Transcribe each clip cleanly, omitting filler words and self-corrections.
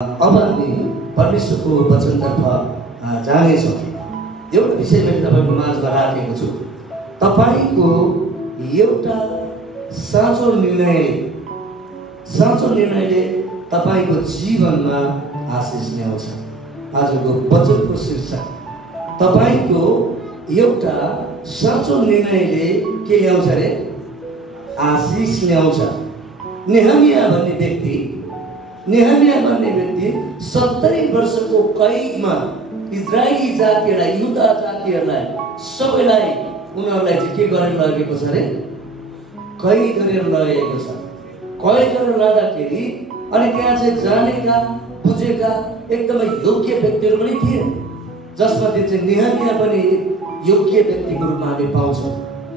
अब हामी परमेश्वरको वचनतर्फ जानेछौँ। एउटा विषय मैले तपाईँको माझमा राखेको छु। तपाईँको एउटा साँचो निर्णयले तपाईँको जीवनमा आशिष ल्याउँछ। आजको वचनको शीर्षक तपाईँको एउटा साँचो निर्णयले के ल्याउँछ रे? आशिष ल्याउँछ। नेहमिया भन्ने व्यक्ति 70 वर्षको कैदमा इजरायली जातिहरूलाई, युदा जातिहरूलाई सबैलाई उनीहरूलाई चाहिँ के गरेर लगेको छ रे? कैद गरेर लगेको छ। कैद गरेर लाँदाखेरि अनि त्यहाँ चाहिँ जानेका बुझेका एकदमै योग्य व्यक्तिहरू पनि थिए, जसमध्ये चाहिँ नेहमिया पनि योग्य व्यक्तिको रूपमा हामी पाउँछौँ।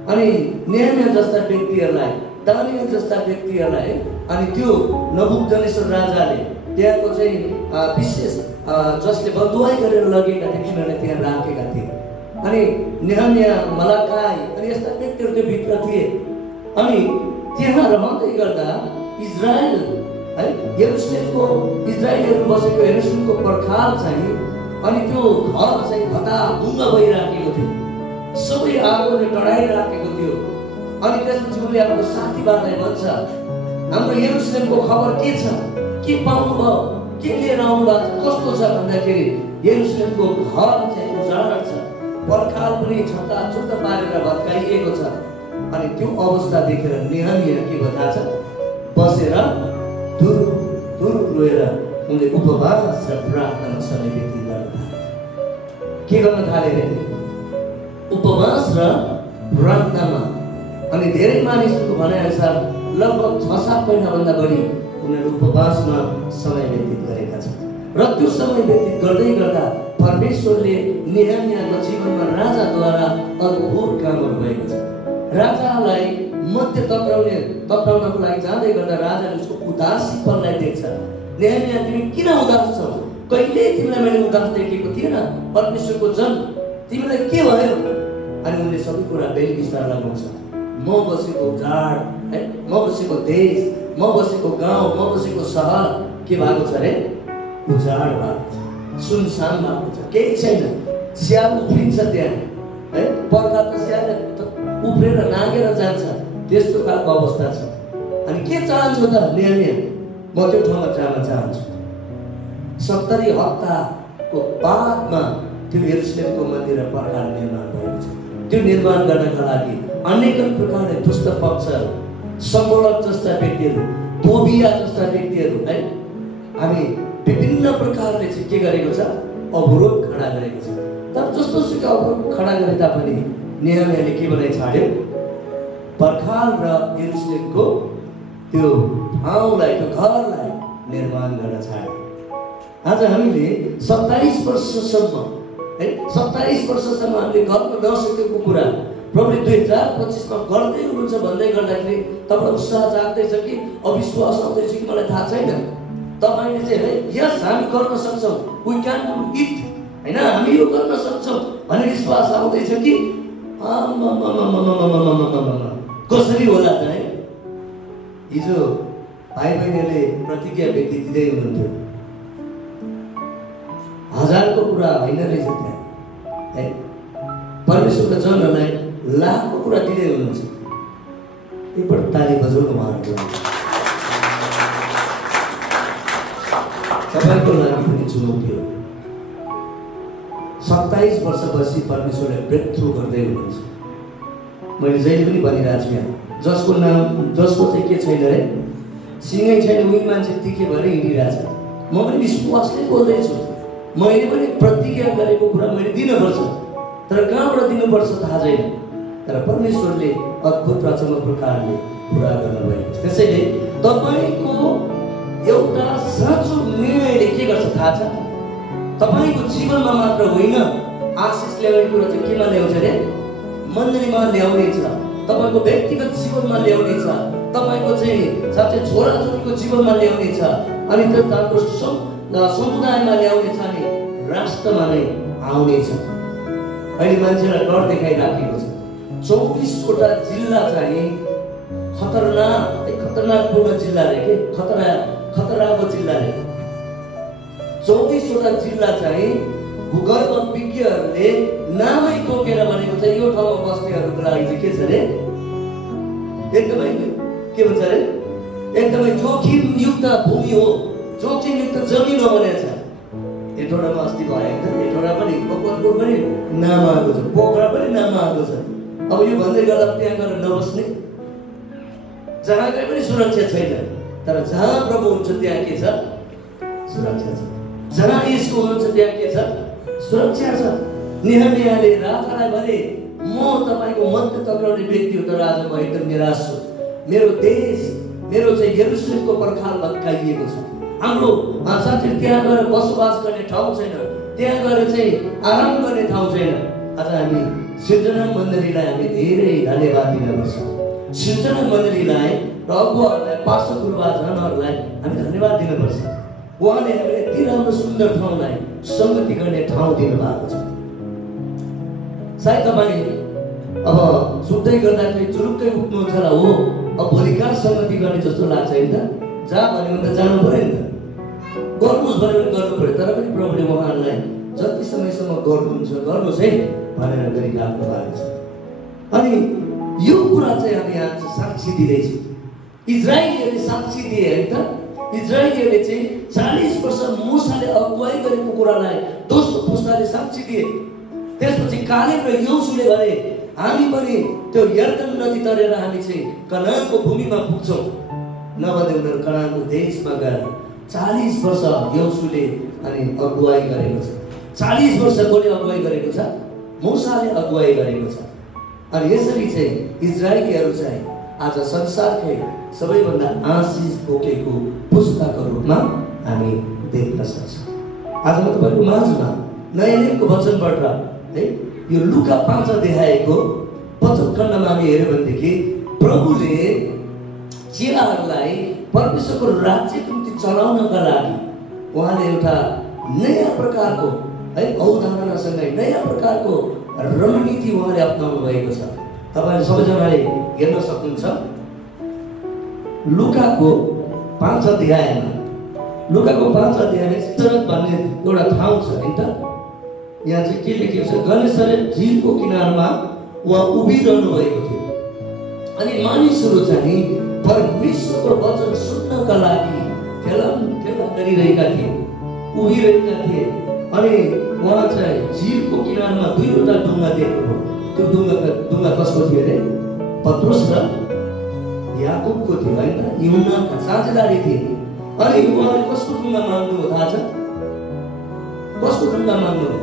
अनि नेहमिया जस्ता व्यक्तिहरूलाई, दानियल जस्ता व्यक्तिहरूलाई अनि त्यो नबुकदनेस्सर राजाले त्यहाँको चाहिँ विशेष जसले बन्दुवाई गरेर लगेका थिए तिनीहरूले त्यहाँ राखेका थिए। अनि नेहमिया, मलाकाई अनि यस्ता व्यक्तिहरू त्यो भित्र थिए। अनि त्यहाँ रहँदै गर्दा इजरायल है, यरुशलेमको इजरायलीहरू बसेको यरुशलेमको पर्खाल चाहिँ अनि त्यो घर चाहिँ भताभुङ्ग भइराखेको थियो, सबै आगोले डढाइराखेको थियो। अनि त्यसपछि उसले आफ्नो साथीभाइलाई भन्छ, हाम्रो यरुशलेमको खबर के छ? के पाउनुभयो? के लिएर आउनु भएको छ? कस्तो छ भन्दाखेरि यरुशलेमको घर चाहिँ उजाड छ, पर्खाल पनि छत्ताछुत्त पारेर भत्काइएको छ। अनि त्यो अवस्था देखेर नेहमिया के भन्छ, बसेर दुर रोएर उनले उपवास र प्रार्थना समय व्यतीत गर्न थाले। के गर्न थाले रे? उपवास र प्रार्थनामा। अनि धेरै मानिसहरूको भनाइअनुसार लगभग 6-7 महिनाभन्दा बढी उनीहरू उपवासमा समय व्यतीत गरेका छन्। र त्यो समय व्यतीत गर्दै गर्दा परमेश्वरले नेहमियाको जीवनमा राजाद्वारा अद्भुत कामहरू भएको छ। राजालाई मध्य तक्राउनको लागि जाँदै गर्दा राजाले उसको उदासीपनलाई देख्छ। नेहमिया, तिमी किन उदास छौ? कहिले तिमीलाई मैले उदास देखेको थिएन। परमेश्वरको जन, तिमीलाई के भयो? अनि उनले सबै कुरा बेल विस्तार लगाउँछ। म बसेको उजाड है, म बसेको देश, म बसेको गाउँ, म बसेको सहर के भएको छ रे? उजाड भएको छ, सुनसान भएको छ, केही छैन। स्याल उफ्रिन्छ त्यहाँ है, पर्खा त स्याल उफ्रेर नागेर जान्छ, त्यस्तो खालको अवस्था छ। अनि के चाहन्छु त नेहमिया? म त्यो ठाउँमा जान चाहन्छु। 70 हप्ताको बादमा त्यो यरुशलेमको मन्दिर र पर्खाल निर्माण भएको छ। त्यो निर्माण गर्नका लागि अनेक प्रकारले दुष्ट पक्षहरू, सम्बोलक जस्ता व्यक्तिहरू, तोबिया जस्ता व्यक्तिहरू है, हामी विभिन्न प्रकारले चाहिँ के गरेको छ? अवरोध खडा गरेको छ। तर जस्तो सुकै अवरोध खडा गरे तापनि नेहमियाले के बनाइ छाड्यो? पर्खाल र यरुशलेमको त्यो ठाउँलाई, त्यो घरलाई निर्माण गर्न छाड्यो। आज हामीले 27 वर्षसम्म है, 27 वर्षसम्म हामीले गर्न नसकेको कुरा प्रभुले 2025 मा गर्दै हुनुहुन्छ भन्दै गर्दाखेरि तपाईँ उत्साह जाग्दैछ कि अविश्वास आउँदैछ कि मलाई थाहा छैन। तपाईँले चाहिँ है, यस हामी गर्न सक्छौँ, वी क्यान डु इट हैन, हामी यो गर्न सक्छौँ भन्ने विश्वास आउँदैछ कि कसरी होला त है? हिजो भाइ बहिनीले प्रतिज्ञा व्यक्ति दिँदै हुनुहुन्थ्यो। 1000को कुरा होइन रहेछ त्यहाँ है, परमेश्वरको जनहरूलाई लाखको कुरा दिँदै हुनुहुन्छ। एकपल्ट ताली बजाउनु उहाँहरूको लागि। तपाईँको लागि पनि चुनौती हो। 27 वर्षपछि परमेश्वरले ब्रेक थ्रु गर्दै हुनुहुन्छ। मैले जहिले पनि भनिरहेको छु यहाँ, जसको चाहिँ के छैन रे, सिँगै छैन, उही मान्छे तिखे भएर हिँडिरहेछ। म पनि विश्वासले बोल्दैछु। मैले पनि प्रतिज्ञा गरेको कुरा मैले दिनुपर्छ, तर कहाँबाट दिनुपर्छ थाहा छैन। तर परमेश्वरले अद्भुत र अचम्म प्रकारले पुरा गर्नुभएको छ। त्यसैले तपाईँको एउटा साँचो निर्णयले के गर्छ थाहा छ? तपाईँको जीवनमा मात्र होइन, आशिष ल्याउने कुरा चाहिँ केमा ल्याउँछ रे? मण्डलीमा ल्याउनेछ, तपाईँको व्यक्तिगत जीवनमा ल्याउनेछ, तपाईँको चाहिँ साथै छोराछोरीको जीवनमा ल्याउनेछ, अनि त्यो हाम्रो समुदायमा ल्याउनेछ, अनि राष्ट्रमा नै आउनेछ। अहिले मान्छेलाई डर देखाइराखेको छ। 24 वटा जिल्ला चाहिँ खतरनाकपूर्ण जिल्ला रे, के खतराको जिल्ला रे। 24वटा जिल्ला चाहिँ भूगर्भ विज्ञहरूले नामै तोकेर भनेको छ यो ठाउँमा बस्नेहरूको लागि चाहिँ के छ अरे एकदमै के भन्छ अरे एकदमै जोखिमयुक्त भूमि हो, जोखिमयुक्त जमिन हो भनेको छ। एटोडामा अस्ति भएको छ, एटोडा पनि मकवानपुर पनि नाम आएको छ, पोखरा पनि नाम आएको छ। अब यो भन्दै गर्दा त्यहाँ गएर नबस्ने, जहाँ कहीँ पनि सुरक्षा छैन। तर जहाँ प्रभु हुन्छ त्यहाँ के छ? सुरक्षा छ। जहाँ यसको हुनुहुन्छ त्यहाँ के छ? सुरक्षा छ। नेहमियाले राजालाई भने म तपाईको मध्य तक्राउने व्यक्ति हो, तर आज म एकदम निराश छु। मेरो देश, मेरो चाहिँ यरुशलेमको पर्खाल भत्काइएको छ। हाम्रो साथीहरू त्यहाँ गएर बसोबास गर्ने ठाउँ छैन, त्यहाँ गएर चाहिँ आराम गर्ने ठाउँ छैन। आज हामी सृजना मण्डलीलाई हामी धेरै धन्यवाद दिनुपर्छ। सृजना मण्डलीलाई र अगुवाहरूलाई, पास्टर गुरुबाजनहरूलाई हामी धन्यवाद दिनुपर्छ। उहाँले हामीलाई यति राम्रो सुन्दर ठाउँलाई सङ्गति गर्ने ठाउँ दिनुभएको छ। सायद तपाईँ अब सुत्दै गर्दाखेरि चुरुक्कै उठ्नुहुन्छ होला, हो अब भोलि कहाँ सङ्गति गर्ने जस्तो लाग्छ होइन त? जहाँ भन्यो भने त जानु पऱ्यो नि त, गर्नुहोस् भन्यो भने गर्नु पऱ्यो। तर पनि प्रभुले उहाँहरूलाई जति समयसम्म गर्नुहुन्छ गर्नुहोस् है भनेर गरिराख्नु भएको छ। अनि यो कुरा चाहिँ हामी आज साक्षी दिँदैछौँ। इजरायलीहरूले साक्षी दिए है त। इजरायलीहरूले चाहिँ 40 वर्ष मूसाले अगुवाई गरेको कुरालाई दोस्रो पुस्ताले साक्षी दिए। त्यसपछि कालेब र योसुले भने हामी पनि त्यो यर्दन नदी तरेर हामी चाहिँ कनानको भूमिमा पुग्छौँ। नभए उनीहरू कनानको देशमा गएर 40 वर्ष योसुले अनि अगुवाई गरेको छ। 40 वर्ष कसले अगुवाई गरेको छ? मूसाले अगुवाई गरेको छ। अनि यसरी चाहिँ इजरायलीहरू चाहिँ आज संसारकै सबैभन्दा आशिष बोकेको पुस्ताको रूपमा हामी देख्न सक्छौँ। आज म तपाईँको माझमा नयाँ नियमको वचनबाट है यो लुका 5 अध्यायको 25 खण्डमा हामी हेर्यौँ भनेदेखि प्रभुले चेलाहरूलाई परमेश्वरको राज्यको निम्ति चलाउनका लागि उहाँले एउटा नयाँ प्रकारको है अवधारणासँगै नयाँ प्रकारको रणनीति उहाँले अपनाउनु भएको छ। तपाईँले सबैजनाले हेर्न सक्नुहुन्छ लुकाको 5 अध्यायमा, लुकाको 5 अध्यायमा सरत भन्ने एउटा ठाउँ छ हैन त। यहाँ चाहिँ के लेखेको छ? गणेशले झिलको किनारमा उहाँ उभिरहनु भएको थियो अनि मानिसहरू चाहिँ परमेश्वरको वचन सुन्नका लागि ठेला गरिरहेका थिए, उभिरहेका थिए। अनि उहाँ चाहिँ झिलको किनारमा 2वटा ढुङ्गा देख्नुभयो। त्यो ढुङ्गा कसको थियो अरे? पत्रुस र याकुबको थियो हैन त, यूहन्नाका साझेदारी थिए। अनि उहाँले कसको ढुङ्गा माग्नुभयो थाहा छ? कसको ढुङ्गा माग्नुभयो?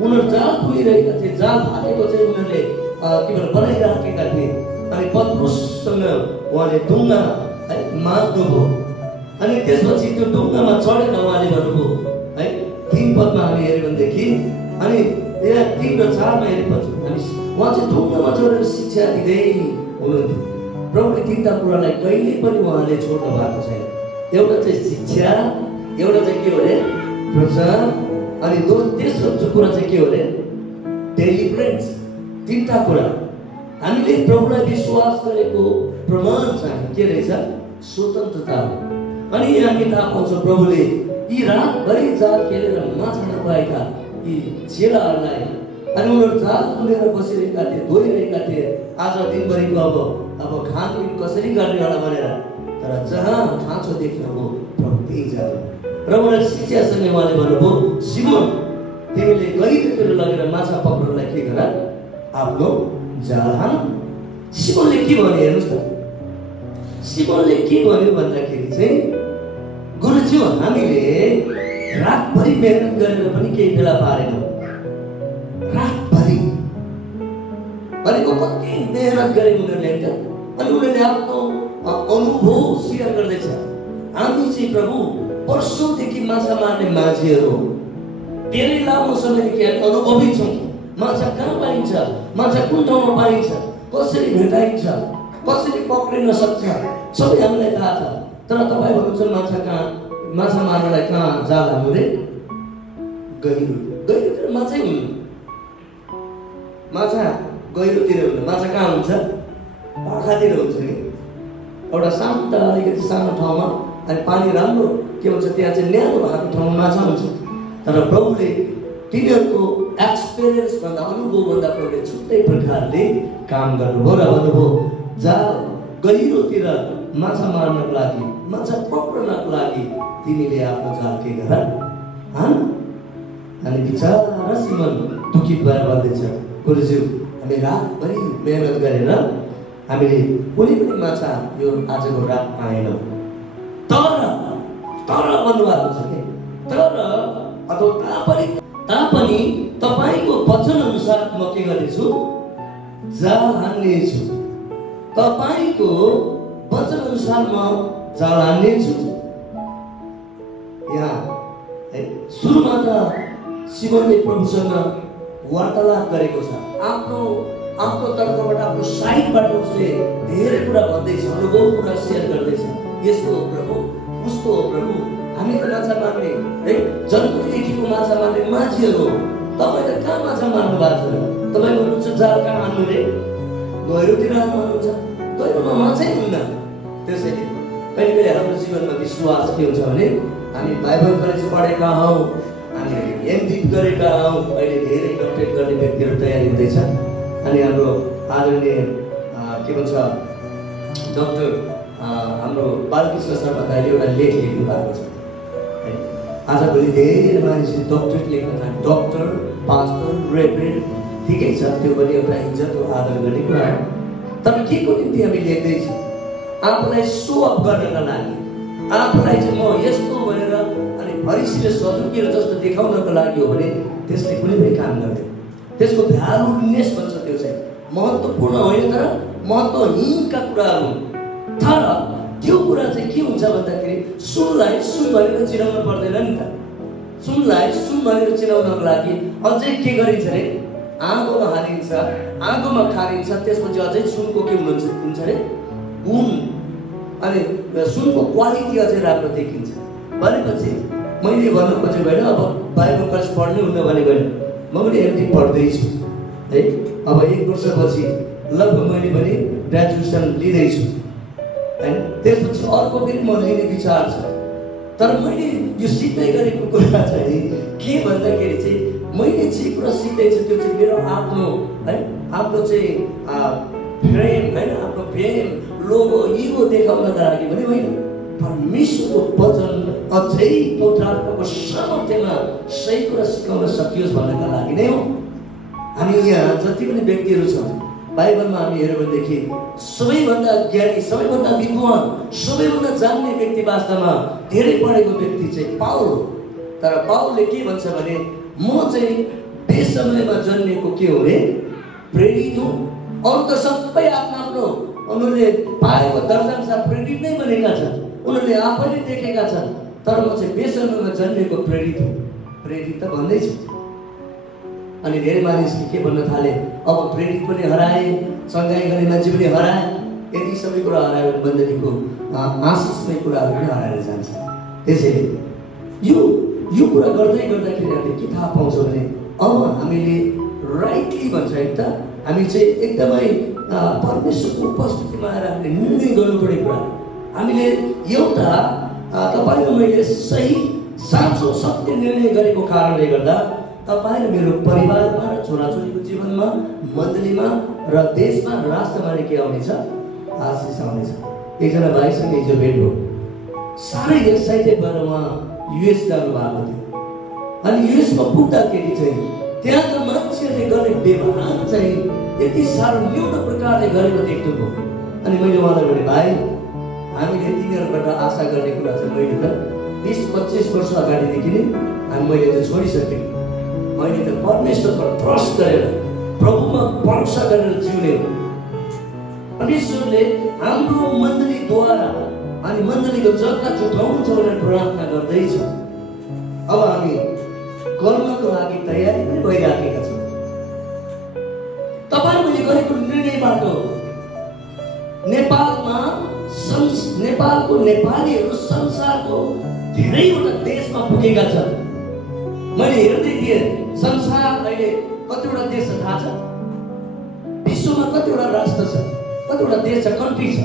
उनीहरू जाल फुलिरहेका थिए, जाल फालेको चाहिँ उनीहरूले के भन्छ बनाइराखेका थिए। अनि पत्रुससँग उहाँले ढुङ्गा है माग्नुभयो। अनि त्यसपछि त्यो ढुङ्गामा चढेर उहाँले भन्नुभयो है 3 पदमा हामी हेऱ्यौँ भनेदेखि, अनि यहाँ 3 र 4मा हेरेपछि हामी उहाँ चाहिँ ढुङ्गामा चढेर शिक्षा दिँदै हुनुहुन्थ्यो। प्रभुले 3टा कुरालाई कहिले पनि उहाँले छोड्नु भएको छैन। एउटा चाहिँ शिक्षा, एउटा चाहिँ के हो अरे प्रचार, अनि तेस्रो कुरा चाहिँ के हो अरे डेलिभरेन्स। 3टा कुरा। हामीले प्रभुलाई विश्वास गरेको प्रमाण चाहिँ के रहेछ? स्वतन्त्रता हो। अनि हामी थाहा पाउँछौँ प्रभुले यी रातभरि जाल खेलेर माछा नपाएका यी चेलाहरूलाई, अनि उनीहरू जाल खुलेर बसिरहेका थिए, धोइरहेका थिए। आज दिनभरिको अब खानपिन कसरी गर्ने होला भनेर, तर जहाँ खाँचो देख्नुभयो प्रभु त्यही जानु। र उहाँले शिक्षासँगै उहाँले भन्नुभयो सिमोन तिमीले गहिरोतिर लगेर माछा पक्र्नलाई के गर? आफ्नो जाल हान। सिमोनले के भन्यो हेर्नुहोस् त? सिमोनले के भन्यो भन्दाखेरि चाहिँ गुरुज्यू हामीले रातभरि मेहनत गरेर पनि केही बेला पारेनौँ। रातभरि भनेको कति मेहनत गरे उनीहरूले त। अनि उनीहरूले आफ्नो अनुभव सेयर गर्दैछ। हामी चाहिँ प्रभु वर्षौँदेखि माछा मार्ने मान्छेहरू, धेरै लामो समयदेखि हामी अनुभवी छौँ। माछा कहाँ पाइन्छ, माछा कुन ठाउँमा पाइन्छ, कसरी भेटाइन्छ, कसरी पक्रिन सक्छ, सबै हामीलाई थाहा छ। तर तपाईँ भन्नुहुन्छ माछा मार्नलाई कहाँ जाल हाल्नु रे? गहिरोतिर माछै हुनु। माछा गहिरोतिर हुनु। माछा कहाँ हुन्छ? पाखातिर हुन्छ नि। एउटा शान्त अलिकति सानो ठाउँमा अनि पानी राम्रो के भन्छ त्यहाँ चाहिँ न्यानो भएको ठाउँमा माछा हुन्छ। तर प्रभुले तिनीहरूको एक्सपिरियन्स भन्दा अनुभव भन्दा प्रभुले छुट्टै प्रकारले काम गर्नुभयो र भन्नुभयो जाल गहिरोतिर माछा मार्नको लागि माछा पक्रनको लागि तिमीले आफ्नो जाल के गर अनि बिचारा सिमन दुखित भएर भन्दैछ गुरुज्यू हामी रातभरि मेहनत गरेर हामीले कुनै पनि माछा यो आजको रात पाएनौँ तर भन्नुभएको छ कि तर अथवा तापनि तपाईँको वचन अनुसार म के गर्नेछु जाल हान्नेछु तपाईँको वचन अनुसार म जाल हान्नेछु। यहाँ सुरुमा त सिमनले प्रभुसँग वार्तालाप गरेको छ आफ्नो तर्फबाट आफ्नो साइडबाट उसले धेरै कुरा भन्दैछ अनुभव कुरा सेयर गर्दैछ यस्तो हो प्रभु उस्तो हो प्रभु हामी त माछा मार्ने है जन्मदेखिको माछा मार्ने मान्छेहरू हो तपाईँ त कहाँ माछा मार्नु भएको छ तपाईँ भन्नुहुन्छ जाल कहाँ हान्नु रे गहिरोतिर हान्नु भन्नुहुन्छ गहिरोमा माछै हुन्न। त्यसैले कहिले कहिले हाम्रो जीवनमा विश्वास के हुन्छ भने हामी बाइबल कलेज पढेका हौँ हामी एमडिट गरेका हौँ अहिले धेरै डक्टरेट गर्ने व्यक्तिहरू तयारी हुँदैछ अनि हाम्रो आदरणीय के भन्छ डक्टर हाम्रो बालकृष्ण शर्मा दाइले एउटा लेख लेख्नु भएको छ आजभोलि धेरै मानिसले डक्टरेट लेख्न चाहन्छ डक्टर पास्टर रेभरेन्ड ठिकै छ त्यो पनि एउटा इज्जत र आदर गर्ने कुरा हो तर के को निम्ति हामी लेख्दैछौँ आफूलाई सो अप गर्नका लागि आफूलाई चाहिँ म यस्तो भनेर अनि फरिसीले सदुकीहरू जस्तो देखाउनको लागि हो भने त्यसले कुनै पनि काम गर्दैन त्यसको भ्यालुनेस भन्छ त्यो चाहिँ महत्त्वपूर्ण होइन तर महत्त्वहीनका कुराहरू तर त्यो कुरा चाहिँ के हुन्छ भन्दाखेरि सुनलाई सुन भनेर चिनाउनु पर्दैन नि त सुनलाई सुन भनेर चिनाउनको लागि अझै के गरिन्छ अरे आगोमा हालिन्छ आगोमा खारिन्छ त्यसपछि अझै सुनको के हुन्छ अरे गुण अनि सुनको क्वालिटी अझै राम्रो देखिन्छ भनेपछि मैले भन्नु खोजेको होइन अब बाइबल कलेज पढ्नै हुन्न भनेको होइन म पनि एमडी पढ्दैछु है अब 1 वर्षपछि लगभग मैले पनि ग्रेजुएसन लिँदैछु होइन त्यसपछि अर्को फेरि म लिने विचार छ तर मैले यो सिक्दै गरेको कुरा चाहिँ के भन्दाखेरि चाहिँ मैले जे कुरा सिक्दैछु त्यो चाहिँ मेरो आफ्नो है आफ्नो चाहिँ फ्रेम होइन आफ्नो फ्रेम लोगो इगो देखाउनका लागि पनि होइन परमेश्वरको वचन अझै पौत्रात्माको सामर्थ्यमा सही कुरा सिकाउन सकियोस् भन्नका लागि नै हो। हामी यहाँ जति पनि व्यक्तिहरू छौँ बाइबलमा हामी हेऱ्यौँ भनेदेखि सबैभन्दा ज्ञानी सबैभन्दा विद्वान सबैभन्दा जान्ने व्यक्ति वास्तवमा धेरै पढेको व्यक्ति चाहिँ पाउल हो तर पाउलले के भन्छ भने म चाहिँ बेसमयमा जन्मेको के हो रे प्रेरित हुँ अरू त सबै आफ्नो उनीहरूले पाएको दर्जाअनुसार प्रेरित नै बनेका छन् उनीहरूले आफैले देखेका छन् तर म चाहिँ बेसमयमा जन्मेको प्रेरित हुँ प्रेरित त भन्दैछु अनि धेरै मानिसले के भन्न थाले अब प्रेरित पनि हराए सँगै गर्ने मान्छे पनि हराए यति सबै कुरा हरायो भने बन्दलीको आशिषमय कुराहरू पनि हराएर जान्छ। त्यसैले यो कुरा गर्दै गर्दाखेरि हामीले के थाहा पाउँछौँ भने अब हामीले राइटली भन्छ है त हामी चाहिँ एकदमै परमेश्वरको उपस्थितिमा आएर हामीले निर्णय गर्नुपर्ने कुरा हामीले एउटा तपाईँको मैले सही साँचो सत्य निर्णय गरेको कारणले गर्दा तपाईँ र मेरो परिवारमा र छोराछोरीको जीवनमा मण्डलीमा र देशमा राष्ट्रमा के आउनेछ आशिष आउनेछ। एकजना भाइसँग हिजो भेट भयो साह्रै एक्साइटेड भएर उहाँ युएस जानु भएको थियो अनि युएसमा पुग्दाखेरि चाहिँ त्यहाँका मान्छेहरूले गर्ने व्यवहार चाहिँ यति साह्रो न्यून प्रकारले गरेको देख्नुभयो अनि मैले उहाँलाई भने भाइ हामीले तिनीहरूबाट आशा गर्ने कुरा चाहिँ मैले त 20-25 वर्ष अगाडिदेखि नै मैले त छोडिसकेँ मैले त परमेश्वरमा ट्रस्ट गरेर प्रभुमा भरोसा गरेर जिउने हो। परमेश्वरले हाम्रो मण्डलीद्वारा अनि मण्डलीको जग्गा छुटाउनु छ भनेर प्रार्थना गर्दैछ। अब हामी कर्मको लागि तयारी पनि भइराखेका छौँ। तपाईँ मैले गरेको निर्णयबाट नेपालको नेपालीहरू संसारको धेरैवटा देशमा पुगेका छन्। मैले हेर्दै थिएँ संसार अहिले कतिवटा देश छ थाहा छ विश्वमा कतिवटा राष्ट्र छ कतिवटा देश छ कन्ट्री छ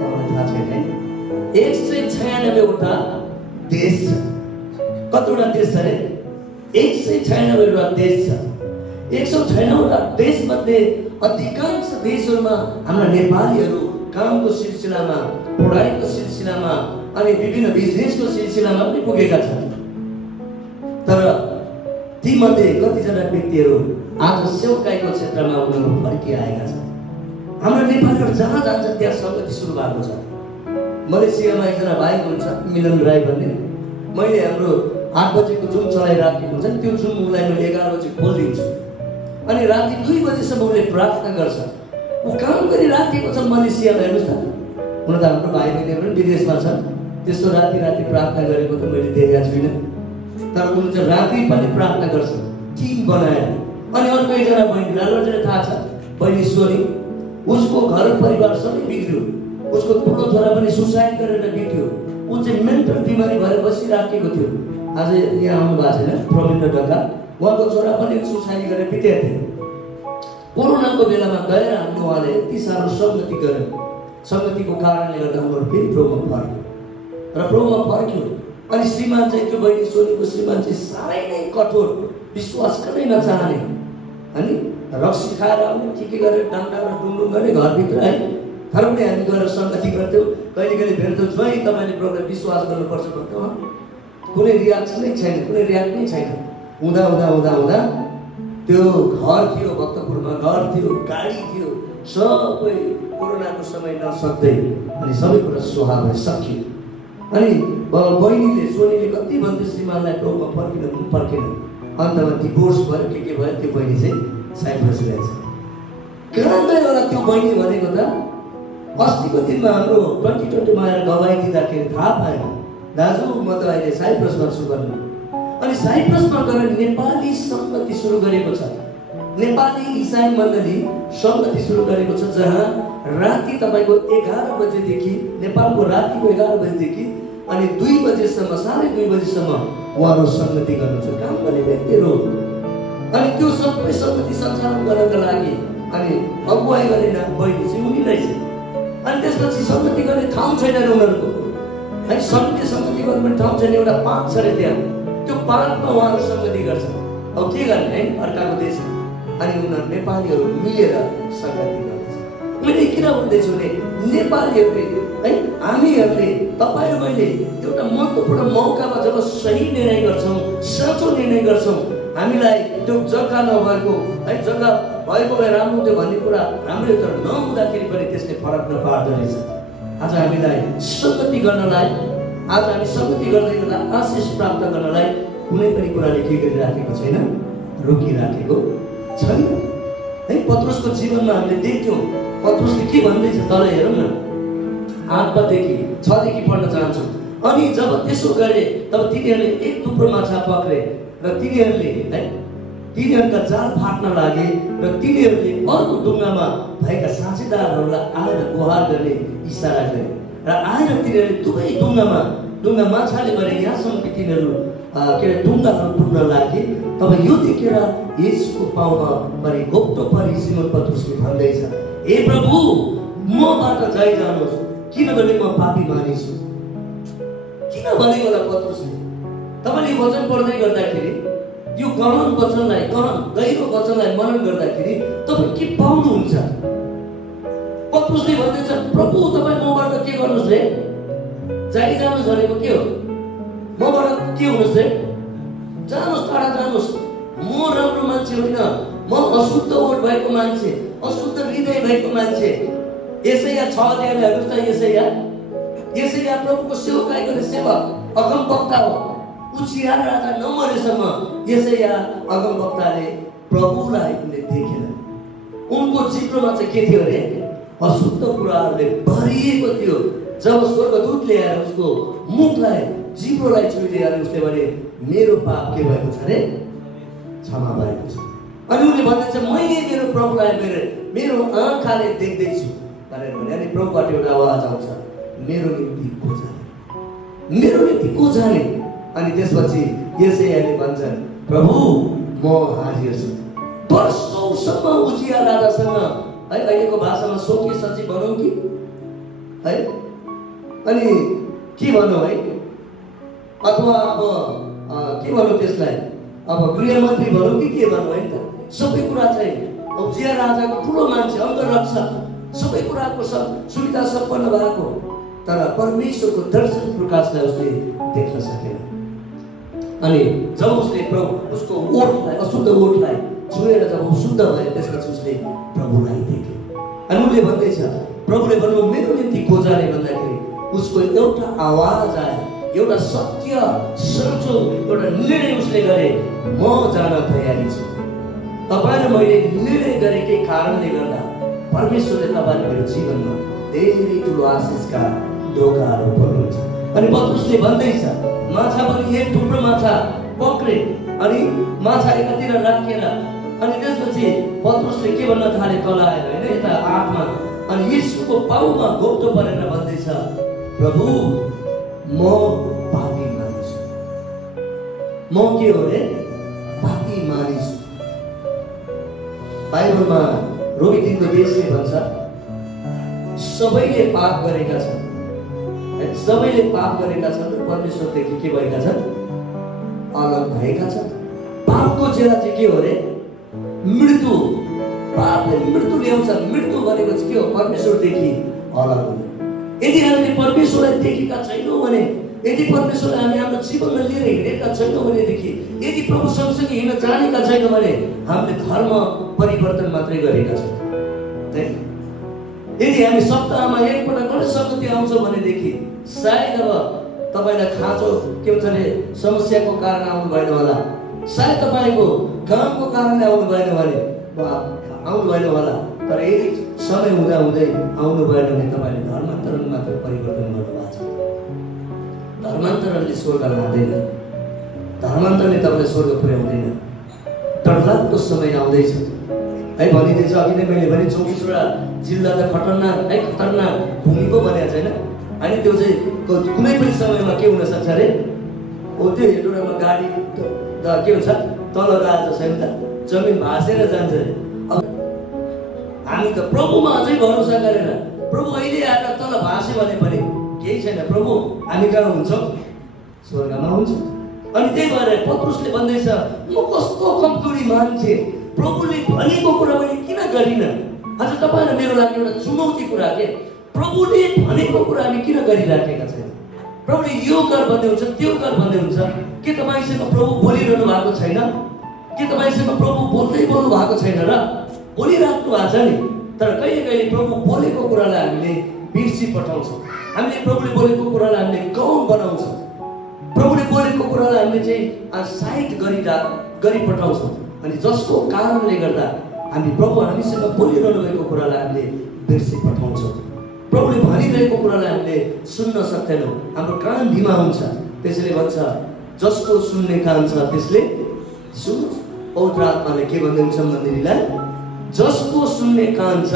तपाईँलाई थाहा छैन 196 वटा देश छ। कतिवटा देश छ रे? 196 वटा देश छ। 196 वटा देश मध्ये अधिकांश देशहरूमा हाम्रा नेपालीहरू कामको सिलसिलामा, पढाइको सिलसिलामा अनि विभिन्न बिजनेसको सिलसिलामा पनि पुगेका छन्। तर तीमध्ये कतिजना व्यक्तिहरू आज सेवकाईको क्षेत्रमा उनीहरू फर्किआएका छन्। हाम्रो नेपालीहरू जहाँ जान्छ त्यहाँ सङ्गति सुरु भएको छ। मलेसियामा एकजना भाइ हुनुहुन्छ मिलन राई भन्ने, मैले हाम्रो 8 बजेको जुम चलाइराखेको हुन्छ नि, त्यो जुम उसलाई मैले 11 बजे खोलिदिन्छु अनि राति 2 बजेसम्म उसले प्रार्थना गर्छ। ऊ काम गरिराखेको छ मलेसियामा। हेर्नुहोस् त, हुन त हाम्रो भाइ बहिनीहरू पनि विदेशमा छन्, त्यस्तो राति राति प्रार्थना गरेको त मैले देखेको छुइनँ। तर उनी चाहिँ राति पनि प्रार्थना गर्छ, टिम बनाएर। अनि अर्को एकजना बहिनी, लालबाटले थाहा छ, बहिनी सोनी, उसको घर परिवार सबै बिग्रियो। उसको ठुलो छोरा पनि सुसाइड गरेर बित्यो। ऊ चाहिँ मेन्टल बिमारी भएर बसिराखेको थियो। आज यहाँ आउनु भएको छैन प्रवीण ढका, उहाँको छोरा पनि सुसाइड गरेर बितेको थियो। कोरोनाको बेलामा गएर हाम्रो उहाँले यति साह्रो सङ्गति गर्यो। सङ्गतिको कारणले गर्दा उनीहरू फेरि प्रभुमा फर्क्यो र प्रभुमा फर्क्यो। अनि श्रीमान चाहिँ, त्यो बहिनी सोनीको श्रीमान चाहिँ साह्रै नै कठोर, विश्वास गर्नै नचाहने, अनि रक्सी खाएर आउने, ठिकै गरेर डाँडामा डुङडुङ गर्ने घरभित्र है। तर पनि हामी गएर सङ्गति गर्थ्यौँ। कहिले कहिले भेट्थ्यौँ, ज्वाइँ तपाईँले प्रभुलाई विश्वास गर्नुपर्छ भन्थ्यौँ। कुनै रियाक्सनै छैन, कुनै रियाक्ट नै छैन। हुँदा हुँदा हुँदा हुँदा त्यो घर थियो, भक्तपुरमा घर थियो, गाडी थियो, सबै कोरोनाको समय नसक्दै अनि सबै कुरा स्वाहा भए सकियो। अनि बहिनीले सोनीले कति भन्थ्यो श्रीमानलाई प्रभुमा फर्किन। अन्तमा डिभोर्स भयो के भयो, त्यो बहिनी चाहिँ साइप्रस गएछ। कहाँ गयो होला त्यो बहिनी भनेको त? अस्तिको दिनमा हाम्रो 2020मा आएर गवाई दिँदाखेरि थाहा पाएन, दाजु म त अहिले साइप्रसमा छु भन्नु। अनि साइप्रसमा गएर नेपाली सङ्गति सुरु गरेको छ। नेपाली इसाई मण्डली सङ्गति सुरु गरेको छ, जहाँ राति तपाईँको 11 बजेदेखि, नेपालको रातिको 11 बजेदेखि अनि 2 बजेसम्म, 2:30 बजेसम्म उहाँहरू सङ्गति गर्नुहुन्छ, काम गर्ने व्यक्तिहरू। अनि त्यो सबै सङ्गति सञ्चालन गर्नका लागि अनि अगुवाई गर्ने बहिनी चाहिँ उनी रहेछ। अनि त्यसपछि सङ्गति गर्ने ठाउँ छैन उनीहरूको है, सङ्गति गर्नु ठाउँ छैन। एउटा पार्क छ अरे त्यहाँ, त्यो पार्कमा उहाँहरू सङ्गति गर्छन्। अब के गर्ने है, अर्काको देश। अनि उनीहरू नेपालीहरू मिलेर सङ्गति गर्दछ। मैले किन भन्दैछु भने नेपालीहरूले है, हामीहरूले, तपाईँ र मैले एउटा महत्त्वपूर्ण मौकामा जब सही निर्णय गर्छौँ, साँचो निर्णय गर्छौँ, हामीलाई त्यो जग्गा नभएको है, जग्गा भएको भए राम्रो हुन्थ्यो भन्ने कुरा राम्रै, तर नहुँदाखेरि पनि त्यसले फरक नपार्दो रहेछ। आज हामीलाई सङ्गति गर्नलाई, आज हामी सङ्गति गर्दै गर्दा आशिष प्राप्त गर्नलाई कुनै पनि कुराले के गरिराखेको छैन, रोकिराखेको छैन है। पत्रुसको जीवनमा हामीले देख्यौँ, पत्रुसले के भन्दैछ तल हेरौँ न, 8देखि 6देखि पढ्न चाहन्छौँ। अनि जब त्यसो गरे तब तिनीहरूले एक थुप्रो माछा पक्रे र तिनीहरूका जाल फाट्न लागे र तिनीहरूले अर्को डुङ्गामा भएका साझेदारहरूलाई आएर गुहार गर्ने इसारा गरे र आएर तिनीहरूले दुवै डुङ्गा माछाले गरे यहाँसम्म कि तिनीहरू डुङ्गाहरू डुब्न लागे। तब यो देखेर येशूको पाउमा परि घोप्टो परि सिमोन पत्रुसले भन्दैछ, हे प्रभु मबाट जाइ जानुहोस्, किनभने म पापी मानिस छु। किन भनेको होला पत्रुसले? तपाईँले वचन पढ्दै गर्दाखेरि यो गहन वचनलाई, गहिरो वचनलाई मनन गर्दाखेरि तपाईँ के पाउनुहुन्छ? पत्रुसले भन्दैछ, प्रभु तपाईँ मबाट के गर्नुहोस् रे? जाइ जानुहोस् भनेको के हो? मबाट के हुनुहोस् रे? जानुहोस्, टाढा जानुहोस्। म राम्रो मान्छे होइन, म अशुद्ध ओठ भएको मान्छे, अशुद्ध हृदय भएको मान्छे। यसैया 6 हेर्नुहोस् त, यसैया प्रभुको सेवकाई गर्ने सेवक, अगमवक्ता हो। उजिया राजा नमरेसम्म यसैया अगमवक्ताले प्रभुलाई देखेन। उनको जिब्रोमा चाहिँ के थियो अरे? अशुद्ध कुराहरूले भरिएको थियो। जब स्वर्गदूतले आएर उसको मुखलाई, जिब्रोलाई छुइदिए अनि उसले भने मेरो पाप के भएको छ अरे? क्षमा भएको छ। अनि उनले भन्दैछ, मैले मेरो प्रभुलाई मेरो आँखाले देख्दैछु भनेर भने। अनि प्रभुबाट एउटा आवाज आउँछ, मेरो निम्ति को जाने, मेरो निम्ति को जाने? अनि त्यसपछि यसैयाले भन्छन्, प्रभु म हाजिर छु। वर्षौंसम्म उजिया राजासँग है, अहिलेको भाषामा सोकी सची भनौँ कि है, अनि के भनौँ है, अथवा अब के भनौँ त्यसलाई, अब गृहमन्त्री भनौँ कि के भनौँ है त, सबै कुरा चाहिँ अब जिया राजाको ठुलो मान्छे, अन्तररक्षा, सबै कुराको सुविधा सम्पन्न भएको, तर परमेश्वरको दर्शन प्रकाशलाई उसले देख्न सकेन। अनि जब उसले उसको ओठलाई, अशुद्ध ओठलाई छुएर जब शुद्ध भयो, त्यसपछि उसले प्रभुलाई देख्यो। अनि उसले भन्दैछ, प्रभुले भन्नु मेरो निम्ति खोजाले भन्दाखेरि उसको एउटा आवाज आयो, एउटा सत्य सचो एउटा निर्णय उसले गरे, म जान तयारी छु। तपाईँ र मैले निर्णय गरेकै कारणले गर्दा परमेश्वरले तपाईँ मेरो जीवनमा धेरै ठुलो आशिषका ढोकाहरू खोल्नुहुन्छ। अनि पत्रुसले भन्दैछ, माछा पनि एक थुप्रो माछा पक्रे, अनि माछा एकातिर राखेर, अनि त्यसपछि पत्रुसले के भन्न थाले, तल आएर होइन यता 8मा, अनि यीशुको पाउमा घोप्टो परेर भन्दैछ, प्रभु म पापी मानिस, म के हो रे, पापी मानिस। बाइबलमा रोमी 3:20ले भन्छ, सबैले पाप गरेका छन्, सबैले पाप गरेका छन् र परमेश्वरदेखि के भएका छन्, अलग भएका छन्। पापको जेला चाहिँ के हो रे, मृत्यु। पापले मृत्यु ल्याउँछ। मृत्यु भनेको चाहिँ के हो, परमेश्वरदेखि अलग हुनु। यदि हामीले परमेश्वरलाई देखेका छैनौँ भने, यदि परमेश्वरलाई हामी हाम्रो जीवनमा लिएर हिँडेका छैनौँ भनेदेखि, यदि प्रभु सँगसँगै हिँड्न जानेका छैनौँ भने हामीले धर्म परिवर्तन मात्रै गरेका छौँ। यदि हामी सप्ताहमा एकपल्ट गणेश चतुर्थी आउँछौँ भनेदेखि सायद अब तपाईँलाई खाँचो के भन्छ अरे समस्याको कारण आउनु भएन होला, सायद तपाईँको कामको कारणले आउनु भएन भने आउनु भएन होला, तर यदि समय हुँदा हुँदै आउनु भएन भने तपाईँले धर्मान्तरण मात्र परिवर्तन गर्नुभएको छ। धर्मान्तरणले स्वर्ग लाँदैन, धर्मान्तरणले तपाईँलाई स्वर्ग पुर्याउँदैन। डरलाग्दो समय आउँदैछ है भनिदिन्छ। अघि नै मैले भने 24वटा जिल्ला त खतरनाक है, खतरनाक भूमि पो भनेको छैन होइन। त्यो चाहिँ कुनै पनि समयमा के हुन सक्छ अरे, हो त्यो हेटोडामा गाडी के भन्छ तल गएको छैन त, जमिन भाँसेर जान्छ अरे। अब हामी त प्रभुमा अझै भरोसा गरेर, प्रभु अहिले आएर तल भाँस्यो भने पनि केही छैन, प्रभु हामी कहाँ हुन्छौँ, स्वर्गमा हुन्छ। अनि त्यही भएर पत्रुसले भन्दैछ, म कस्तो कमजोरी मान्छे, प्रभुले भनेको कुरा मैले किन गरिनँ। आज तपाईँ र मेरो लागि एउटा चुनौती कुरा के, प्रभुले भनेको कुरा हामी किन गरिराखेका छैन। प्रभुले यो कर भन्दै हुन्छ, त्यो कर भन्दै हुन्छ। के तपाईँसँग प्रभु बोलिरहनु भएको छैन, के तपाईँसँग प्रभु बोल्दै बोल्नु भएको छैन र, बोलिराख्नु भएको छ नि, तर कहिले कहिले प्रभु बोलेको कुरालाई हामीले बिर्सी पठाउँछौँ। हामीले प्रभुले बोलेको कुरालाई हामीले गौण बनाउँछौँ, प्रभुले बोलेको कुरालाई हामीले चाहिँ साइड गरी पठाउँछौँ। अनि जसको कारणले गर्दा हामी प्रभु हामीसँग बोलिरहनु भएको कुरालाई हामीले बिर्सी पठाउँछौँ। प्रभुले भनिरहेको कुरालाई हामीले सुन्न सक्दैनौँ, हाम्रो कान धिमा हुन्छ। त्यसैले भन्छ, जसको सुन्ने कान छ त्यसले सुन्नुहोस्। पवित्र आत्माले के भन्दै हुन्छ मण्डलीलाई, जसको सुन्ने कान छ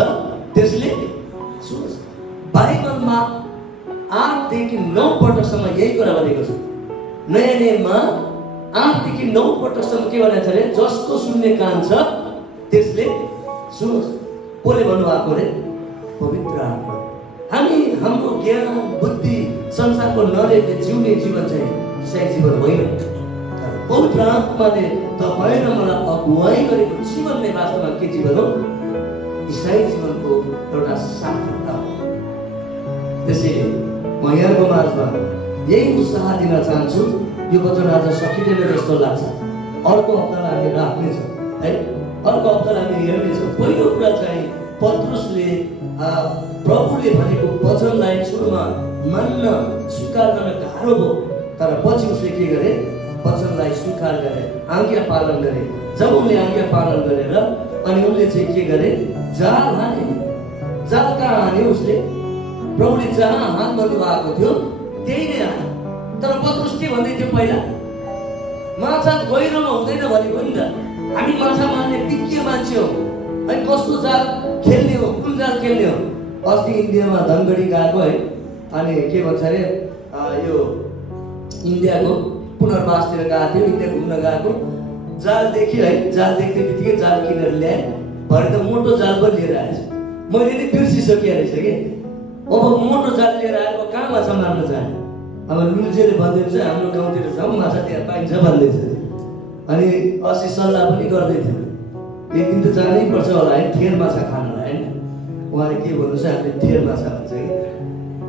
त्यसले सुन्नुहोस्। बाइबलमा 8 देखि 9 पटकसम्म यही कुरा भनेको छ। नयाँ नियममा 8 देखि 9 पटकसम्म के भनेको छ अरे, जसको सुन्ने कान छ त्यसले सुन्नुहोस्। कसले भन्नुभएको रे, पवित्र आत्मा। हामी हाम्रो ज्ञान बुद्धि संसारको नलेजले जिउने जीवन चाहिँ ईसाई जीवन होइन, तर पवित्र आत्माले तपाईँ र मलाई अगुवाई गरेको जीवन नै वास्तवमा के जीवन हो, ईसाई जीवनको एउटा सार्थकता हो। त्यसैले म यहाँको माझमा यही उत्साह दिन चाहन्छु। यो वचन आज सकिँदैन जस्तो लाग्छ। अर्को हप्तालाई हामी राख्नेछौँ है, अर्को हप्तालाई हामी हेर्नेछौँ। पहिलो कुरा चाहिँ पत्रुसले प्रभुले भनेको वचनलाई सुरुमा मान्न स्वीकार गर्न गाह्रो भयो, तर पछि उसले के गरे, वचनलाई स्वीकार गरे, आज्ञा पालन गरे। जब उनले आज्ञा पालन गरेर अनि उनले चाहिँ के गरे, जाल हाने। जाल कहाँ हान्यो उसले, प्रभुले जहाँ हात गर्नु भएको थियो त्यही नै हान्यो। तर पत्रुस के भन्दै थियो, पहिला माछा गहिरोमा हुँदैन भनेको नि त, हामी माछा मार्ने विज्ञ मान्छे हो है, कस्तो जाल खेल्ने हो, कुन जाल खेल्ने हो। अस्ति इन्डियामा धनगढी गएको है, अनि के भन्छ अरे यो इन्डियाको पुनर्वासतिर गएको थियो, इन्डिया घुम्न गएको, जाल देखियो है, जाल देख्ने बित्तिकै जाल किनेर ल्याए, भरे त मोटो जाल पनि लिएर आएछ। मैले नि बिर्सिसकेँ रहेछ कि अब मोटो जाल लिएर आएको कहाँ माछा मार्न जाने? अब लुल्जेले भनिदिन्छ हाम्रो गाउँतिर जाउँ माछा त्यहाँ पाइन्छ भन्दैछ। अनि अस्ति सल्लाह पनि गर्दै थियो, एक दिन त जानै पर्छ होला है थेर माछा खानलाई होइन। उहाँले के भन्नुहुन्छ, हामीले थेर माछा भन्छ कि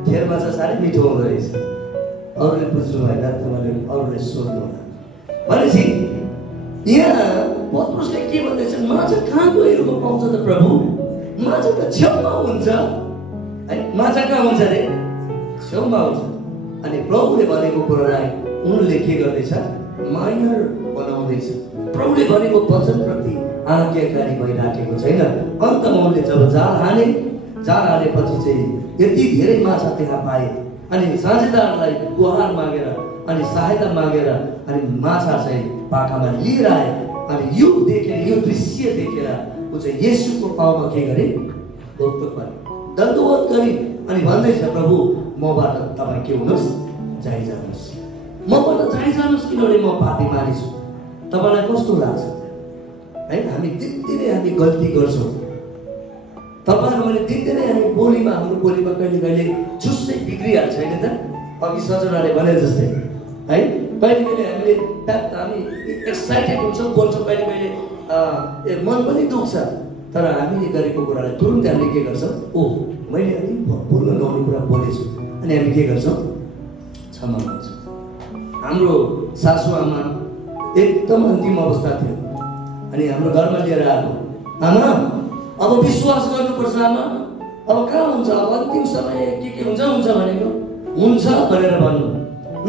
थेर माछा साह्रै मिठो हुँदो रहेछ। अरूले बुझ्नु भएन, तपाईँले अरूले सोध्नु होला भनेपछि यहाँ पत्रुसले के भन्दैछन्, माछा कहाँ गहिरोमा पाउँछ त प्रभु? माछा त छेउमा हुन्छ है। माछा कहाँ हुन्छ अरे? छेउमा हुन्छ। अनि प्रभुले भनेको कुरालाई उनले के गर्दैछ? माइनर बनाउँदैछ। प्रभुले भनेको वचनप्रति आज्ञाकारी भइराखेको छैन। अन्तमा उनले जब जाल हानेपछि चाहिँ यति धेरै माछा त्यहाँ पाए अनि साझेदारलाई गुहार मागेर अनि सहायता मागेर अनि माछा चाहिँ पाखामा लिएर आए। अनि यो देखेर, यो दृश्य देखेर ऊ चाहिँ येशूको पाउमा के गरे? दण्डवत गरी अनि भन्दैछ, प्रभु मबाट तपाईँ के हुनुहोस्? जाइजानुहोस्, मबाट जाइजानुहोस्, किनभने म पापी मानिस हुँ। तपाईँलाई कस्तो लाग्छ है? हामी दिनदिनै हामी गल्ती गर्छौँ। तपाईँहरू मैले दिनदिनै हामी हाम्रो बोलीमा कहिले कहिले चुस्टै बिग्रिहाल्छ होइन त? अघि सजनाले भने जस्तै है, कहिले कहिले हामी एक्साइटेड हुन्छौँ, बोल्छौँ, कहिले कहिले मन पनि दुख्छ। तर हामीले गरेको कुरालाई तुरुन्तै हामीले के गर्छौँ? ओह, मैले अलिक बोल्न नहुने कुरा बोलेछु, अनि हामी के गर्छौँ? क्षमा गर्छौँ। हाम्रो सासुआमा एकदम अन्तिम अवस्था थियो अनि हाम्रो घरमा लिएर आएको, आमा अब विश्वास गर्नुपर्छ आमा, अब कहाँ हुन्छ, अब अन्तिम समय के हुन्छ भनेको हुन्छ भनेर भन्नु।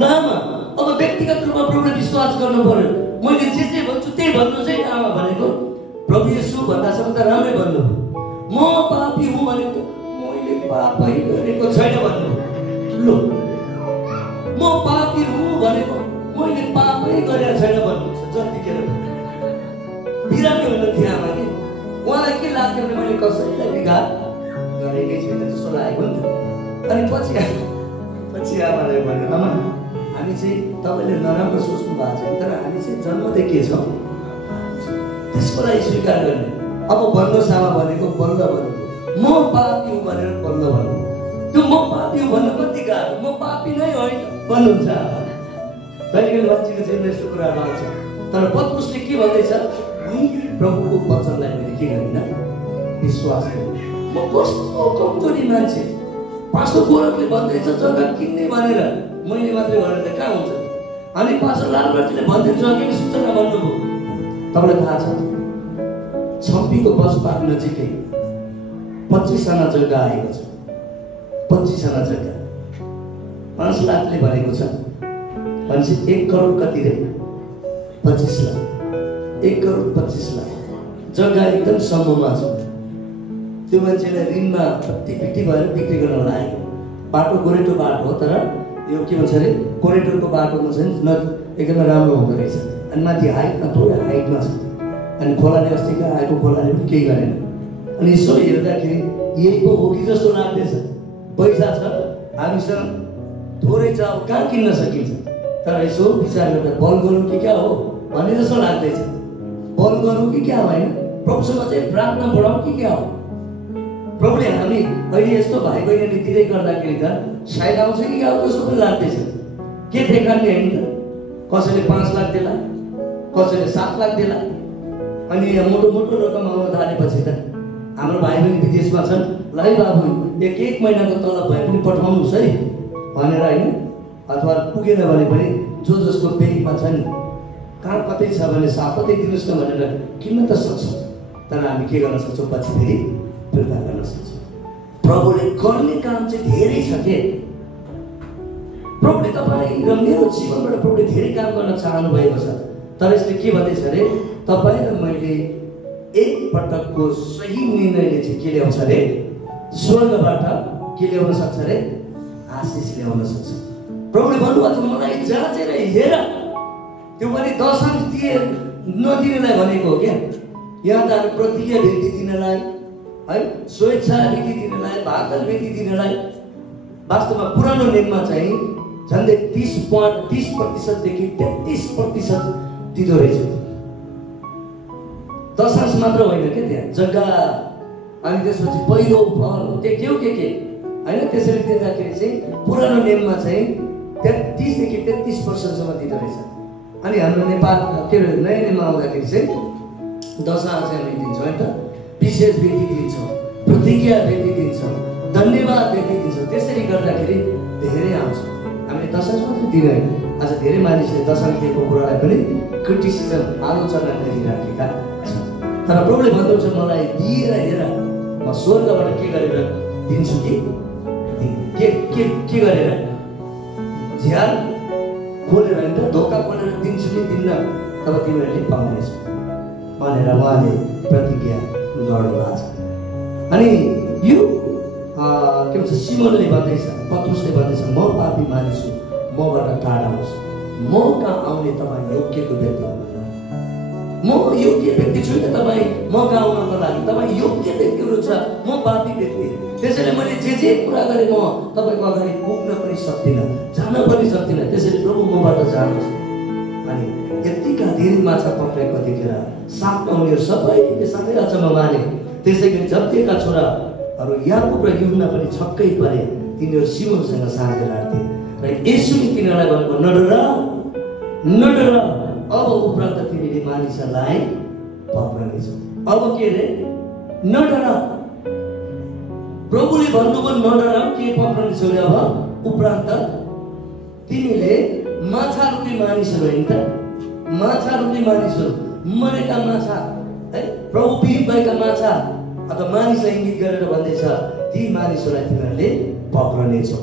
ल आमा, अब व्यक्तिगत रूपमा प्रभुले विश्वास गर्नु पर्यो, मैले जे भन्छु त्यही भन्नुहोस् है आमा भनेको। प्रभु येशू भन्दासम्म त राम्रै भन्नु, म पापी हुँ भनेको मैले पापै गरेको छैन भन्नु। ल म पापी हुँ भनेको मैले पापै गरेको छैन भन्नुहुन्छ। जतिखेर बिरामी हुनुहुन्थ्यो आमा कि उहाँलाई के लाग्थ्यो भने मैले कसैलाई विघात गरेकै छैन जस्तो लागेको नि त। अनि पछि आमाले भन्यो, आमा हामी चाहिँ तपाईँले नराम्रो सोच्नु भएको छैन, तर हामी चाहिँ जन्मदै के छौँ त्यसको लागि स्वीकार गर्ने। अब भन्नुहोस् आमा भनेको बल्ल भन्नु, म पापी हुँ भनेर बल्ल भन्नु। त्यो म पापी हुँ भन्नु कति गाह्रो, म पापी नै होइन भन्नुहुन्छ आमा। कहिले कहिले मान्छेको जीवनमा यस्तो कुराहरू आउँछ। तर पत्रुसले के भन्दैछ? मैले प्रभुको वचनलाई मैले के गरिनँ? विश्वास गरेँ। म कस्तो कमजोरी मान्छे। पास्टर गोरखले भन्दैछ जग्गा किन्ने भनेर, मैले मात्रै गरेर त कहाँ हुन्छ? अनि पास्टर लालबर्जीले भन्दैछ कि सूचना भन्नुभयो। तपाईँलाई थाहा छ छम्पीको बस पार्क नजिकै 25 आना जग्गा आएको छ। 25 आना जग्गा 5 लाखले भनेको छ। भनेपछि 1 करोड कति रे? 25 लाख। 1 करोड 25 लाख जग्गा एकदम सम्ममा छ। त्यो मान्छेलाई ऋणमा पिटी भएर बिक्री गर्न लागेको। बाटो गोरेटो बाटो हो, तर यो के भन्छ अरे कोरिडोरको बाटोमा चाहिँ एकदमै राम्रो हुँदो रहेछ। अनि माथि हाइटमा थोरै हाइटमा छ। अनि खोलाले अस्तिको आएको खोलाले पनि केही गरेन। अनि यसो हेर्दाखेरि यही पो हो कि जस्तो लाग्दैछ। पैसा छ हामीसँग, थोरै छ, अब कहाँ किन्न सकिन्छ? तर यसो विचार गर्दा बल गरौँ कि क्या हो भन्ने जस्तो लाग्दैछ। बल गरौँ कि क्या हो होइन? प्रभुसँग चाहिँ प्रार्थना बढाउँ कि क्या हो? प्रभुले हामी अहिले यस्तो भाइ बहिनी दिँदै गर्दाखेरि त सायद आउँछ कि क्या हो जस्तो पनि लाग्दैछ। के देखाउने होइन त? कसैले 5 लाख देला, कसैले 7 लाख देला। अनि मोटो रकम आउन थालेपछि त हाम्रो भाइ बहिनी विदेशमा छन्, ल है बाबु एक महिनाको तलब भए पनि पठाउनुहोस् है भनेर होइन। अथवा पुगेन भने पनि जो जसको ब्याङ्कमा छ नि कहाँ कतै छ भने सापतै दिनुहोस् न भनेर किन्न त सक्छौँ। तर हामी के गर्न सक्छौँ? पछि फेरि फिर्ता गर्न सक्छौँ। प्रभुले गर्ने काम चाहिँ धेरै छ के। प्रभुले तपाईँ र मेरो जीवनबाट प्रभुले धेरै काम गर्न चाहनु भएको छ। तर यसले के भन्दैछ अरे? तपाईँ र मैले एक पटकको सही निर्णयले चाहिँ के ल्याउँछ अरे? स्वर्गबाट के ल्याउन सक्छ अरे? आशिष ल्याउन सक्छ। प्रभुले भन्नुभएको छ मलाई जाँचेर हेर। त्यो पनि दशांश नदिनेलाई भनेको हो क्या। यहाँ त हामी प्रतिज्ञा भेटी दिनलाई है, स्वेच्छा भेटी दिनलाई, भाकल भेटी दिनलाई वास्तवमा पुरानो नियममा चाहिँ झन्डै 30% देखि 33% दिँदो रहेछ। दशांश मात्र होइन क्या, त्यहाँ जग्गा अनि त्यसपछि पहिलो फल के होइन। त्यसरी दिँदाखेरि चाहिँ पुरानो नियममा चाहिँ 33 देखि 33 वर्षसम्म दिँदो रहेछ। अनि हाम्रो नेपाल के अरे नयाँ नियममा आउँदाखेरि चाहिँ दशा चाहिँ हामी दिन्छौँ होइन त, विशेष व्यक्ति दिन्छौँ, प्रतिज्ञा व्यक्ति दिन्छौँ, धन्यवाद व्यक्ति दिन्छौँ। त्यसरी गर्दाखेरि धेरै आउँछ। हामीले दशा मात्रै दिँदैन, आज धेरै मानिसले दशा दिएको कुरालाई पनि क्रिटिसिजम आलोचना गरिराखेका छन्। तर प्रभुले भन्नुहुन्छ मलाई दिएर हेर म स्वर्गबाट के गरेर दिन्छु के गरेर झ्याल खोलेर होइन धोका खोलेर दिन्छु कि दिन्न तब तिमीहरूले पाउनेछ भनेर उहाँले प्रतिज्ञा गर्नुभएको छ। अनि यो के भन्छ सिमोनले भन्दैछ, पत्रुसले भन्दैछ म पापी मानिस छु, मबाट टाढा होस्, म कहाँ आउने तपाईँ योग्यको व्यक्ति हुनुहुन्न, म योग्य व्यक्ति छु नि तपाईँ म कहाँ आउनको लागि, तपाईँ योग्य व्यक्ति हुनुहुन्छ, म पापी व्यक्ति। त्यसैले मैले जे कुरा गरेँ म तपाईँको अगाडि पुग्न पनि सक्दिनँ, जान पनि सक्दिनँ। त्यसैले प्रभु मबाट जानुहोस्। अनि यतिका धेरै माछा पक्रेको देखेर साथमा उनीहरू सबैले साथै अचम्म माने। त्यसै गरी जब्दिएका छोराहरू याकुब र यूहन्ना पनि छक्कै परे। तिनीहरू सिमोनसँग साँझेर आए र येशूले तिनीहरूलाई भनेको नडर, अब उपरान्त तिमीले मानिसहरूलाई पक्रनेछौ। अब के रे नडर, प्रभुले भन्नुभयो नडर, के पक्रनेछौ रे अब उपरान्त तिमीले माछा रुपी मानिसहरू होइन त, माछा रुपी मानिसहरू, मरेका माछा है, प्रभु विहीन भएका माछा अथवा मानिसलाई इङ्गित गरेर भन्दैछ ती मानिसहरूलाई तिमीहरूले पक्रनेछौ।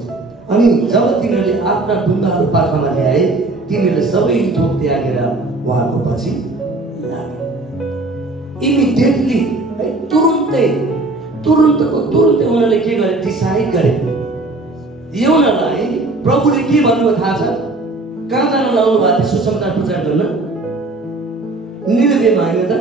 अनि जब तिनीहरूले आफ्ना ढुङ्गाहरू पाखामा ल्याए तिनीहरूले सबै थोक त्यागेर उहाँको पछि लागे। इमिडिएटली तुरुन्तै उनीहरूले के गरे, डिसाइड गरे। यूहन्नालाई प्रभुले के भन्नुभयो थाहा छ? कहाँ जान लाउनु भएको थियो सुसमाचार प्रचार गर्न? निनेवेमा होइन त?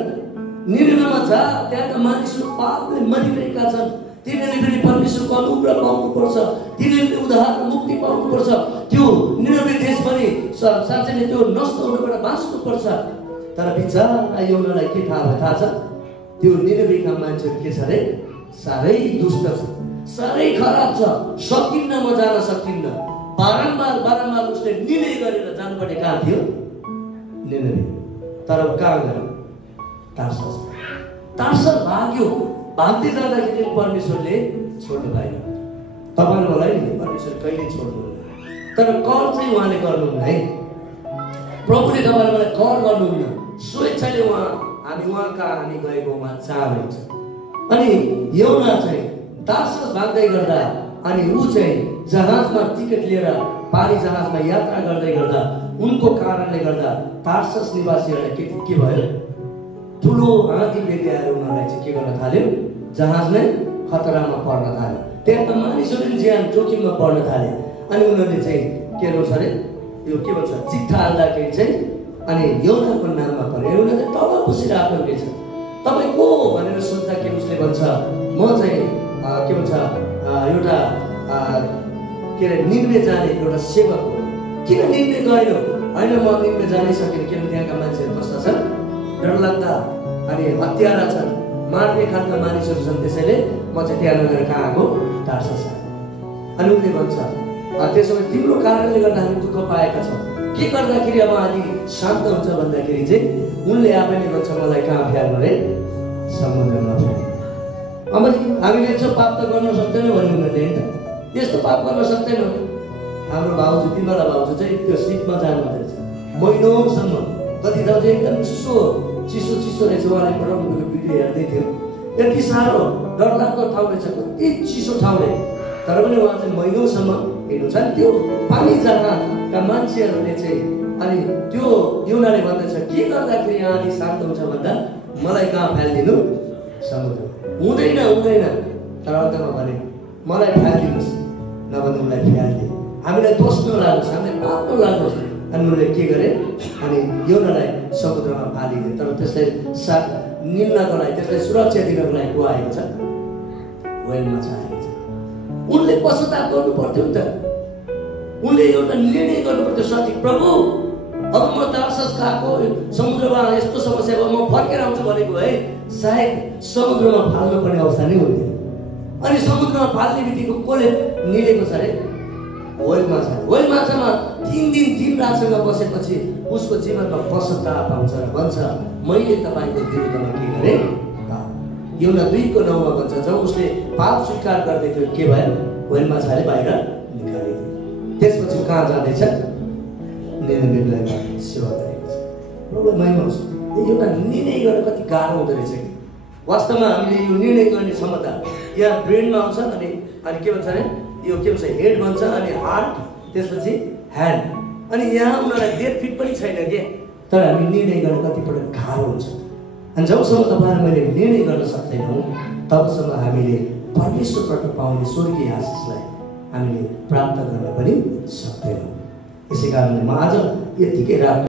निनेवेमा जा, त्यहाँका मानिसहरू पापले मरिरहेका छन्, तिनीहरूले पनि परमेश्वरको अनुग्रह पाउनुपर्छ, तिनीहरूले उद्धार मुक्ति पाउनुपर्छ, त्यो निनेवे देश पनि साँच्चै नै त्यो नष्ट हुनबाट बाँच्नुपर्छ। तर बिचारा यूहन्नालाई के थाहा छ? त्यो निनेवेका मान्छेहरू के छ रे, साह्रै दुष्ट छ, साह्रै खराब छ, सकिन्न, म जान सकिन्न। बारम्बार उसले निर्णय गरेर जानुपर्ने कहाँ थियो? निनेवे। तर कहाँ गयो? तार्सस भाग्यो। भाग्दै जाँदाखेरि परमेश्वरले छोड्नु भएन। तपाईँहरू मलाई नि परमेश्वर कहिले छोड्नुहुन्न, तर कर चाहिँ उहाँले गर्नुहुन्न है। प्रभुले तपाईँहरू मलाई कर गर्नुहुन्न, स्वेच्छाले हामी गएको उहाँ चाहनुहुन्छ। अनि यूहन्ना चाहिँ तार्सस भाग्दै गर्दा अनि ऊ चाहिँ जहाजमा टिकट लिएर पानी जहाजमा यात्रा गर्दै गर्दा उनको कारणले गर्दा तार्सस निवासीहरूलाई के भयो? ठुलो हात्ती बेदी आएर उनीहरूलाई चाहिँ के गर्न थाल्यो? जहाज नै खतरामा पर्न थाल्यो। त्यहाँका मानिसहरू ज्यान जोखिममा पर्न थाले। अनि उनीहरूले चाहिँ के गर्छ अरे, यो के भन्छ चिट्ठा हाल्दाखेरि चाहिँ अनि यूहन्नाको नाममा पर्यो। यूहन्ना चाहिँ तल बसेर आफ्नो रहेछ। तपाईँ को भनेर सोच्दाखेरि उसले भन्छ म चाहिँ के भन्छ एउटा के अरे निनेवे जाने एउटा सेवक हो। किन निनेवे गएन? होइन म निनेवे जानै सकिनँ, किनभने त्यहाँका मान्छेहरू कस्ता छन्, डरलाग्दा अनि हत्यारा छन्, मार्ने खालका मानिसहरू छन्। त्यसैले म चाहिँ त्यहाँ नगएर कहाँ आएको? तार्सस आएँ। अनि उसले भन्छ त्यसो भए तिम्रो कारणले गर्दा हामी दुःख पाएका छौँ, के गर्दाखेरि अब अलि शान्त हुन्छ भन्दाखेरि चाहिँ उनले आफैले भन्छ मलाई कहाँ फ्याल्नु रे? समुद्रमा फ्याल्नु। अब हामीले यस्तो पाप त गर्न सक्दैनौँ भने उनीहरूले होइन यस्तो पाप गर्न सक्दैनौँ। हाम्रो भाउजू तिमीलाई भाउजू चाहिँ त्यो सिपमा जानु हुँदैछ महिनौसम्म, कति ठाउँ चाहिँ एकदम चिसो रहेछ। उहाँले परमको भिडियो हेर्दै थियो, यति साह्रो डरलाग्दो ठाउँ रहेछ, कति चिसो ठाउँ रहे, तर पनि उहाँ चाहिँ महिनौसम्म हिँड्नुहुन्छ। नि त्यो पानी जहाजका मान्छेहरूले चाहिँ अनि त्यो यूहन्नाले भन्दैछ के गर्दाखेरि यहाँ अलि शान्त हुन्छ भन्दा मलाई कहाँ फ्यालिदिनु? समुद्र। हुँदैन। तर अन्तमा भने मलाई फ्यालिदिनुहोस्, नभए उसलाई फ्यालिदिए हामीलाई दोष नलागोस्, हामीलाई पाप नलागोस्। अनि उनीहरूले के गरे? अनि यूहन्नालाई समुद्रमा फालिदिए। तर त्यसलाई निल्नको लागि, त्यसलाई सुरक्षा दिनको लागि को आएको छ? वेल माछा आएको छ। उनले पश्चाताप गर्नु पर्थ्यो नि त, उनले एउटा निर्णय गर्नु पर्थ्यो सठिक, प्रभु अब म तार्सस गएको, समुद्रमा यस्तो समस्या भयो, म फर्केर आउँछु भनेको है, सायद समुद्रमा फाल्नु पर्ने अवस्था नै हुन्थ्यो। अनि समुद्रमा फाल्ने बित्तिकै कसले निलेको छ अरे? व्हेल माछा। व्हेल माछामा 3 दिन 3 रातसँग बसेपछि उसको जीवनमा पश्चाताप आउँछ र भन्छ मैले तपाईँको विरुद्धमा के गरेँ? योना 2:9 भन्छ जब उसले पाप स्वीकार गर्दै थियो के भयो? व्हेल माछाले बाहिर निकालिदियो। त्यसपछि कहाँ जाँदैछ? निनेवेलाई सेवा गरेको छ। प्रभुलाई महिमा होस्। एउटा निर्णय गर्न कति गाह्रो हुँदो रहेछ कि वास्तवमा हामीले यो निर्णय गर्ने क्षमता यहाँ ब्रेनमा आउँछ अनि के भन्छ अरे यो के भन्छ हेड भन्छ अनि हार्ट त्यसपछि ह्यान्ड अनि यहाँ उनीहरूलाई डेथ फिट पनि छैन के तर हामी निर्णय गर्न कतिपल्ट गाह्रो हुन्छ अनि जबसम्म तपाईँहरू मैले निर्णय गर्न सक्दैनौँ तबसम्म हामीले परमेश्वरबाट पाउने स्वर्गीय आशिषलाई हामीले प्राप्त गर्न पनि सक्दैनौँ। यसै कारणले म आज यतिकै रात